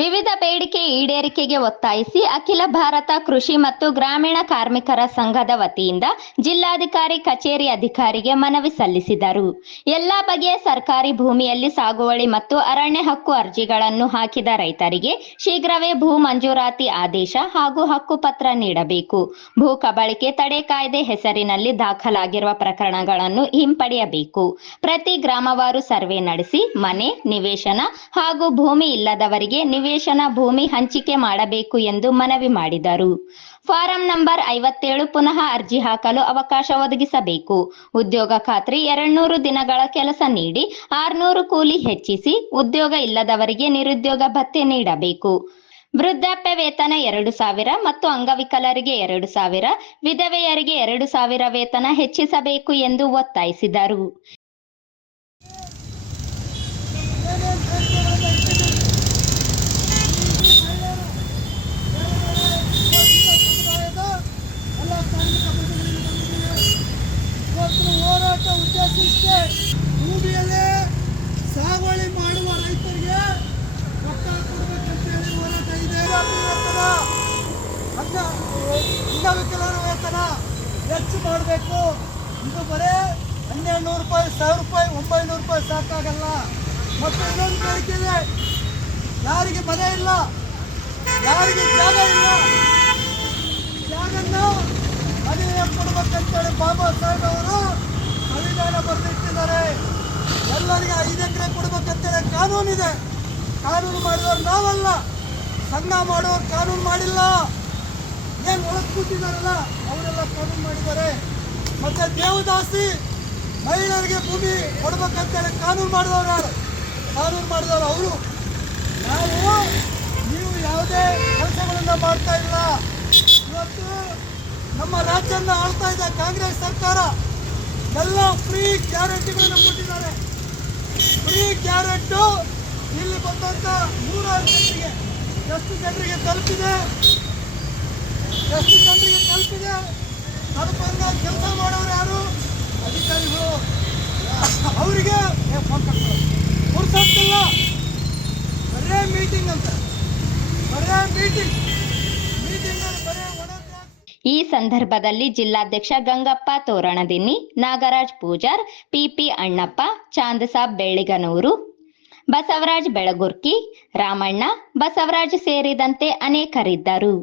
ವಿವಿಧ ಬೇಡಿಕೆ ಈಡೇರಿಕೆಗೆ ಒತ್ತಾಯಿಸಿ ಅಖಿಲ ಭಾರತ ಕೃಷಿ ಮತ್ತು ಗ್ರಾಮೀಣ ಕಾರ್ಮಿಕರ ಸಂಘದ ವತಿಯಿಂದ ಜಿಲ್ಲಾಧಿಕಾರಿ ಕಚೇರಿ ಅಧಿಕಾರಿಗೆ ಮನವಿ ಸಲ್ಲಿಸಿದರು. ಎಲ್ಲಾ ಬಗೆಯ ಸರ್ಕಾರಿ ಭೂಮಿಯಲ್ಲಿ ಸಾಗುವಳಿ ಮತ್ತು ಅರಣ್ಯ ಹಕ್ಕು ಅರ್ಜಿಗಳನ್ನು ಹಾಕಿದ ರೈತರಿಗೆ ಶೀಘ್ರವೇ ಭೂ ಮಂಜೂರಾತಿ ಆದೇಶ ಹಾಗೂ ಹಕ್ಕುಪತ್ರ ನೀಡಬೇಕು. ಭೂ ಕಬಳಿಕೆ ತಡೆ ಕಾಯ್ದೆ ಹೆಸರಿನಲ್ಲಿ ದಾಖಲಾಗಿರುವ ಪ್ರಕರಣಗಳನ್ನು ಹಿಂಪಡೆಯಬೇಕು. ಪ್ರತಿ ಗ್ರಾಮವಾರು ಸರ್ವೆ ನಡೆಸಿ ಮನೆ, ನಿವೇಶನ ಹಾಗೂ ಭೂಮಿ ಇಲ್ಲದವರಿಗೆ ನಿವೇಶನ ಭೂಮಿ ಹಂಚಿಕೆ ಮಾಡಬೇಕು ಎಂದು ಮನವಿ ಮಾಡಿದರು. ಫಾರಂ ನಂಬರ್ 57 ಪುನಃ ಅರ್ಜಿ ಹಾಕಲು ಅವಕಾಶ ಒದಗಿಸಬೇಕು. ಉದ್ಯೋಗ ಖಾತ್ರಿ 200 ದಿನಗಳ ಕೆಲಸ ನೀಡಿ 600 ಕೂಲಿ ಹೆಚ್ಚಿಸಿ ಉದ್ಯೋಗ ಇಲ್ಲದವರಿಗೆ ನಿರುದ್ಯೋಗ ಭತ್ಯೆ ನೀಡಬೇಕು. ವೃದ್ಧಾಪ್ಯ ವೇತನ 2000 ಮತ್ತು ಅಂಗವಿಕಲರಿಗೆ 2000, ವಿಧವೆಯರಿಗೆ 2000 ವೇತನ ಹೆಚ್ಚಿಸಬೇಕು ಎಂದು ಒತ್ತಾಯಿಸಿದರು. ಹೋರಾಟ ಉದ್ದೇಶಿಸಿದೆ. ಭೂಮಿಯಲ್ಲೇ ಸಾಗುವಳಿ ಮಾಡುವ ರೈತರಿಗೆ ಪಟ್ಟ ಕೊಡಬೇಕಂತೇಳಿ ಹೋರಾಟ ಇದೆ. ಅಂಗವಿಕಲರ ವೇತನ ಹೆಚ್ಚು ಮಾಡಬೇಕು. ಇದು ಬರೀ 1200 ರೂಪಾಯಿ, 1000 ರೂಪಾಯಿ, 900 ರೂಪಾಯಿ ಸಾಕಾಗಲ್ಲ. ಮತ್ತು ಇನ್ನೊಂದು ಬೇಡಿಕೆ ಇದೆ, ಯಾರಿಗೆ ಮನೆ ಇಲ್ಲ, ಯಾರಿಗೆ ಜಾಗ ಇಲ್ಲ, ಜಾಗನ್ನು ಮನೆಯ ಕೊಡ್ಬೇಕಂತೇಳಿ ಬಾಬಾ ಸಾಹೇಬ್ ಅವರು ಸಂವಿಧಾನ ಬರೆದಿಟ್ಟಿದ್ದಾರೆ. ಎಲ್ಲರಿಗೆ 5 ಎಕರೆ ಕೊಡ್ಬೇಕಂತೇಳಿ ಕಾನೂನಿದೆ. ಕಾನೂನು ಮಾಡಿದವರು ನಾವಲ್ಲ, ಸಂಘ ಮಾಡೋರು ಕಾನೂನು ಮಾಡಿಲ್ಲ. ಏನು ಒಳಗೆ ಕೂತಿದ್ದಾರಲ್ಲ ಅವರೆಲ್ಲ ಕಾನೂನು ಮಾಡಿದ್ದಾರೆ. ಮತ್ತೆ ದೇವದಾಸಿ ಮಹಿಳೆಯರಿಗೆ ಭೂಮಿ ಕೊಡ್ಬೇಕಂತೇಳಿ ಕಾನೂನು ಮಾಡಿದವರು ಯಾರು? ಕಾನೂನು ಮಾಡಿದವರು ಅವರು. ನೀವು ಯಾವುದೇ ಕೆಲಸಗಳನ್ನು ಮಾಡ್ತಾ ಇಲ್ಲ. ಇವತ್ತು ನಮ್ಮ ರಾಜ್ಯವನ್ನು ಆಳ್ತಾ ಇದೆ ಕಾಂಗ್ರೆಸ್ ಸರ್ಕಾರ. ಎಲ್ಲ ಫ್ರೀ ಗ್ಯಾರಂಟಿಗಳನ್ನು ಕೊಟ್ಟಿದ್ದಾರೆ. ಫ್ರೀ ಗ್ಯಾರಂಟು ಇಲ್ಲಿ ಬಂದಂಥ 100 ಜನರಿಗೆ ಎಷ್ಟು ಜನರಿಗೆ ತಲುಪಿದೆ? ಅದಕ್ಕಂಗ ಕೆಲಸ ಮಾಡೋರು ಯಾರು? ಅಧಿಕಾರಿಗಳು. ಅವರಿಗೆ ಪುರ್ಸೊತ್ತಿಲ್ಲ, ಬರೇ ಮೀಟಿಂಗ್ ಅಂತ, ಬರೇ ಮೀಟಿಂಗ್ ಬರೇ ಒಣ. ಈ ಸಂದರ್ಭದಲ್ಲಿ ಜಿಲ್ಲಾಧ್ಯಕ್ಷ ಗಂಗಪ್ಪ ತೋರಣದಿನ್ನಿ, ನಾಗರಾಜ್ ಪೂಜಾರ್, ಪಿಪಿ ಅಣ್ಣಪ್ಪ, ಚಾಂದಸಾಬ್ ಬೆಳ್ಳಿಗನೂರು, ಬಸವರಾಜ್ ಬೆಳಗುರ್ಕಿ, ರಾಮಣ್ಣ, ಬಸವರಾಜ್ ಸೇರಿದಂತೆ ಅನೇಕರಿದ್ದರು.